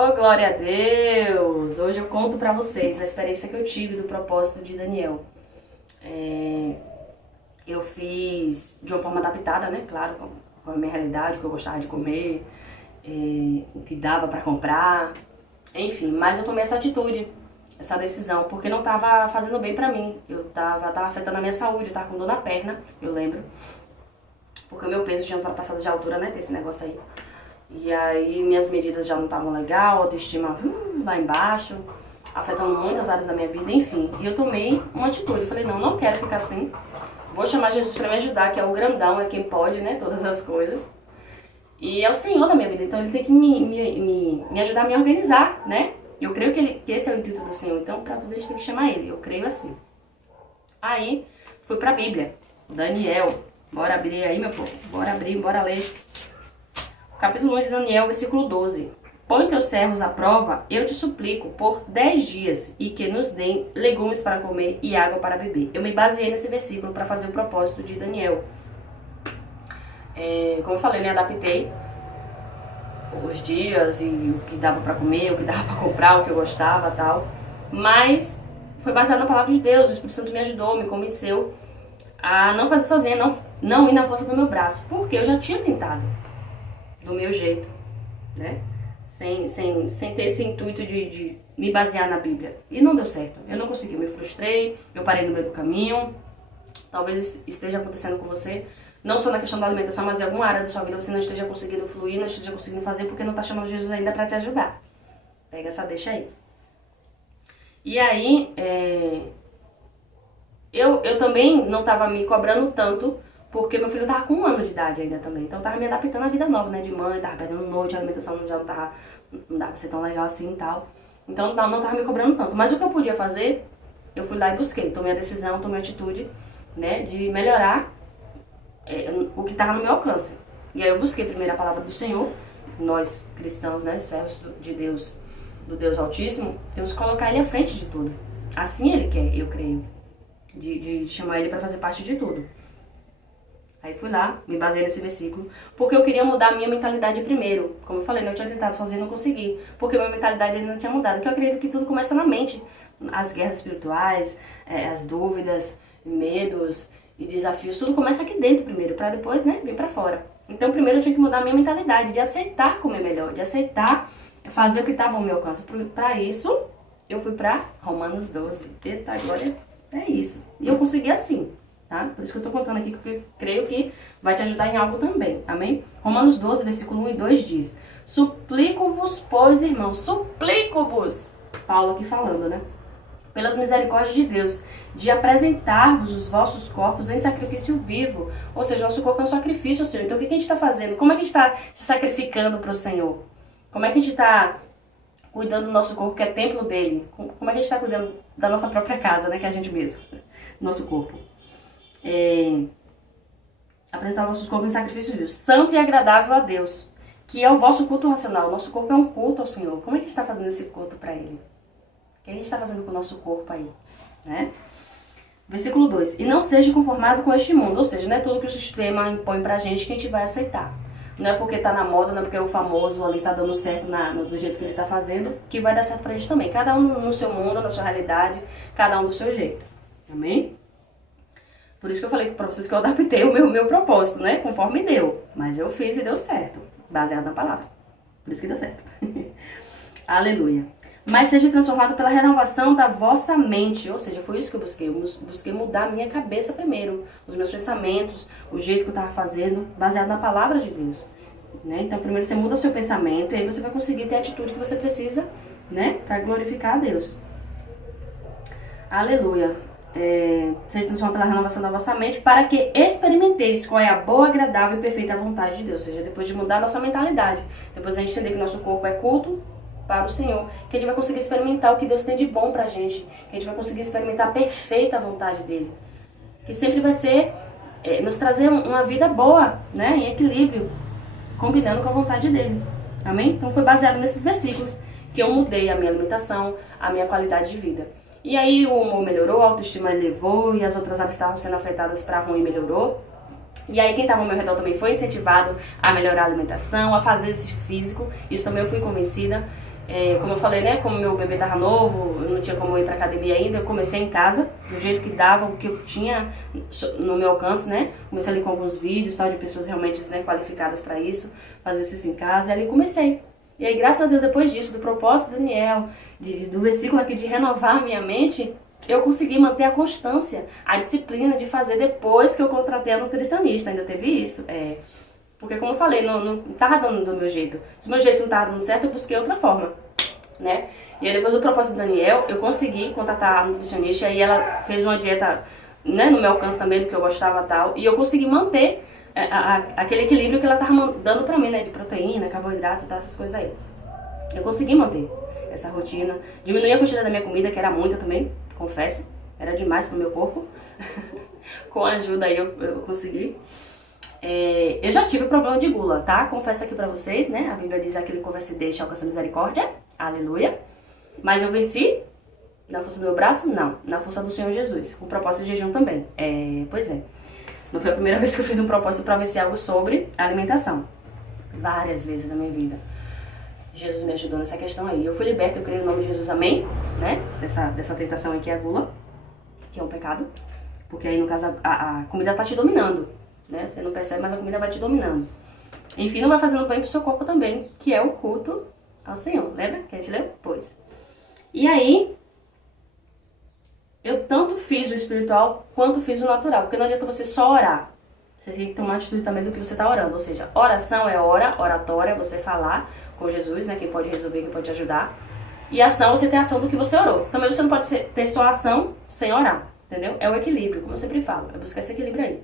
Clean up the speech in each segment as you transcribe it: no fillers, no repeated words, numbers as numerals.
Oh, glória a Deus! Hoje eu conto pra vocês a experiência que eu tive do propósito de Daniel. Eu fiz de uma forma adaptada, né? Claro, com a minha realidade, o que eu gostava de comer, o que dava pra comprar, enfim. Mas eu tomei essa atitude, essa decisão, porque não tava fazendo bem pra mim. Eu tava afetando a minha saúde, eu tava com dor na perna, eu lembro. Porque o meu peso tinha ultrapassado de altura, né? Tem esse negócio aí. E aí minhas medidas já não estavam legal, a autoestima lá embaixo, afetando muitas áreas da minha vida, enfim. E eu tomei uma atitude, eu falei, não quero ficar assim. Vou chamar Jesus pra me ajudar, que é o grandão, é quem pode, né, todas as coisas. E é o Senhor da minha vida, então Ele tem que me ajudar a me organizar, né? Eu creio que esse é o intuito do Senhor, então pra tudo a gente tem que chamar Ele, eu creio assim. Aí, fui pra Bíblia, Daniel, bora abrir aí, meu povo, bora abrir, bora ler. Capítulo 1 de Daniel, versículo 12. Põe teus servos à prova, eu te suplico, por 10 dias, e que nos deem legumes para comer e água para beber. Eu me baseei nesse versículo para fazer o propósito de Daniel. Como eu falei, né, adaptei os dias e o que dava para comer, o que dava para comprar, o que eu gostava e tal. Mas foi baseado na palavra de Deus, o Espírito Santo me ajudou, me convenceu a não fazer sozinha, não ir na força do meu braço. Porque eu já tinha tentado do meu jeito, né? Sem ter esse intuito de me basear na Bíblia. E não deu certo. Eu não consegui, me frustrei, eu parei no meio do caminho. Talvez esteja acontecendo com você, não só na questão da alimentação, mas em alguma área da sua vida você não esteja conseguindo fluir, não esteja conseguindo fazer porque não está chamando Jesus ainda para te ajudar. Pega essa deixa aí. E aí, eu também não estava me cobrando tanto, porque meu filho tava com 1 ano de idade ainda também. Então eu tava me adaptando à vida nova, né? De mãe, tava perdendo noite, a alimentação já não dava pra ser tão legal assim e tal. Então não tava me cobrando tanto. Mas o que eu podia fazer, eu fui lá e busquei. Tomei a decisão, tomei a atitude, né? De melhorar o que tava no meu alcance. E aí eu busquei primeiro a palavra do Senhor. Nós cristãos, né? Servos de Deus, do Deus Altíssimo, temos que colocar Ele à frente de tudo. Assim Ele quer, eu creio. De chamar Ele pra fazer parte de tudo. Aí fui lá, me baseei nesse versículo, porque eu queria mudar a minha mentalidade primeiro. Como eu falei, eu tinha tentado sozinho e não consegui, porque a minha mentalidade ainda não tinha mudado. Porque eu acredito que tudo começa na mente. As guerras espirituais, as dúvidas, medos e desafios, tudo começa aqui dentro primeiro, pra depois, né, vir pra fora. Então primeiro eu tinha que mudar a minha mentalidade, de aceitar comer melhor, de aceitar fazer o que estava ao meu alcance. Pra isso, eu fui pra Romanos 12. Eita, agora é isso. E eu consegui assim. Tá? Por isso que eu tô contando aqui, que eu creio que vai te ajudar em algo também, amém? Romanos 12, versículo 1 e 2 diz: Suplico-vos, pois, irmãos, suplico-vos, Paulo aqui falando, né? Pelas misericórdias de Deus, de apresentar-vos os vossos corpos em sacrifício vivo. Ou seja, nosso corpo é um sacrifício ao Senhor. Então o que a gente tá fazendo? Como é que a gente tá se sacrificando pro Senhor? Como é que a gente tá cuidando do nosso corpo, que é templo dele? Como é que a gente tá cuidando da nossa própria casa, né? Que é a gente mesmo, nosso corpo. Apresentar vossos corpos em sacrifício vivo, santo e agradável a Deus, que é o vosso culto racional. Nosso corpo é um culto ao Senhor. Como é que a gente está fazendo esse culto para Ele? O que a gente está fazendo com o nosso corpo aí? Né? Versículo 2. E não seja conformado com este mundo. Ou seja, não é tudo que o sistema impõe pra gente que a gente vai aceitar. Não é porque tá na moda, não é porque o famoso ali tá dando certo do jeito que ele tá fazendo, que vai dar certo pra gente também. Cada um no seu mundo, na sua realidade, cada um do seu jeito. Amém? Por isso que eu falei pra vocês que eu adaptei o meu propósito, né? Conforme deu. Mas eu fiz e deu certo. Baseado na palavra. Por isso que deu certo. Aleluia. Mas seja transformado pela renovação da vossa mente. Ou seja, foi isso que eu busquei. Eu busquei mudar a minha cabeça primeiro. Os meus pensamentos, o jeito que eu tava fazendo, baseado na palavra de Deus. Né? Então primeiro você muda o seu pensamento e aí você vai conseguir ter a atitude que você precisa, né? Pra glorificar a Deus. Aleluia. Seja transformado pela renovação da vossa mente, para que experimenteis qual é a boa, agradável e perfeita vontade de Deus. Ou seja, depois de mudar a nossa mentalidade, depois a gente entender que nosso corpo é culto para o Senhor, que a gente vai conseguir experimentar o que Deus tem de bom pra gente, que a gente vai conseguir experimentar a perfeita vontade dele, que sempre vai ser nos trazer uma vida boa, né, em equilíbrio, combinando com a vontade dele. Amém? Então foi baseado nesses versículos que eu mudei a minha alimentação, a minha qualidade de vida. E aí o humor melhorou, a autoestima elevou e as outras áreas estavam sendo afetadas para ruim melhorou. E aí quem estava ao meu redor também foi incentivado a melhorar a alimentação, a fazer exercício físico. Isso também eu fui convencida. Como eu falei, né, como meu bebê tava novo, eu não tinha como ir pra academia ainda, eu comecei em casa, do jeito que dava, o que eu tinha no meu alcance, né, comecei ali com alguns vídeos, tal, de pessoas realmente, né, qualificadas pra isso, fazer isso em casa, e ali comecei. E aí, graças a Deus, depois disso, do propósito do Daniel, do versículo aqui de renovar a minha mente, eu consegui manter a constância, a disciplina de fazer depois que eu contratei a nutricionista, ainda teve isso, porque, como eu falei, não tava dando do meu jeito. Se o meu jeito não tava dando certo, eu busquei outra forma, né? E aí, depois do propósito do Daniel, eu consegui contatar a nutricionista e ela fez uma dieta, né, no meu alcance também, do que eu gostava e tal. E eu consegui manter aquele equilíbrio que ela tava dando pra mim, né? De proteína, carboidrato e tal, essas coisas aí. Eu consegui manter essa rotina. Diminuí a quantidade da minha comida, que era muita também, confesso. Era demais pro meu corpo. Com a ajuda aí eu consegui. Eu já tive problema de gula, tá? Confesso aqui pra vocês, né? A Bíblia diz: aquele que conversa e deixa alcança misericórdia. Aleluia. Mas eu venci na força do meu braço? Não. Na força do Senhor Jesus. Com propósito de jejum também. Pois é. Não foi a primeira vez que eu fiz um propósito pra vencer algo sobre alimentação. Várias vezes na minha vida. Jesus me ajudou nessa questão aí. Eu fui liberta, eu creio no nome de Jesus, amém? Né? Dessa tentação aqui, a gula, que é um pecado. Porque aí, no caso, a comida tá te dominando. Né? Você não percebe, mas a comida vai te dominando. Enfim, não vai fazendo bem pro seu corpo também, que é o culto ao Senhor. Lembra que a gente leu? Pois. E aí, eu tanto fiz o espiritual quanto fiz o natural. Porque não adianta você só orar. Você tem que tomar atitude também do que você está orando. Ou seja, oração é oratória, você falar com Jesus, né? Quem pode resolver, quem pode ajudar. E ação, você tem ação do que você orou. Também você não pode ter só ação sem orar. Entendeu? É o equilíbrio, como eu sempre falo. É buscar esse equilíbrio aí.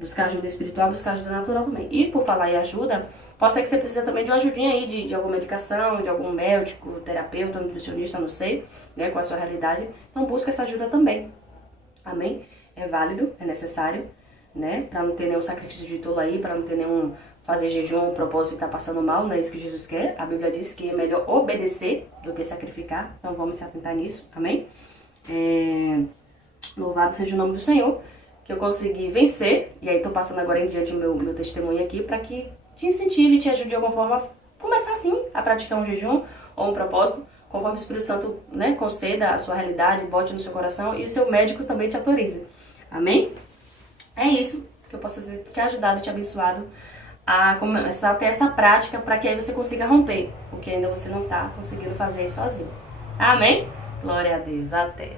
Buscar ajuda espiritual, buscar ajuda natural também. E por falar em ajuda, pode ser que você precise também de uma ajudinha aí, de alguma medicação, de algum médico, terapeuta, nutricionista, não sei, né, qual é a sua realidade. Então busca essa ajuda também. Amém? É válido, é necessário, né, pra não ter nenhum sacrifício de tolo aí, pra não ter nenhum fazer jejum, um propósito e tá passando mal, não é isso que Jesus quer. A Bíblia diz que é melhor obedecer do que sacrificar, então vamos se atentar nisso, amém? Louvado seja o nome do Senhor, que eu consegui vencer, e aí tô passando agora em diante o meu testemunho aqui, para que te incentive e te ajude de alguma forma a começar assim, a praticar um jejum ou um propósito, conforme o Espírito Santo, né, conceda a sua realidade, bote no seu coração e o seu médico também te autorize. Amém? É isso que eu posso ter te ajudado, te abençoado a começar a ter essa prática, para que aí você consiga romper, porque ainda você não tá conseguindo fazer sozinho. Amém? Glória a Deus. Até.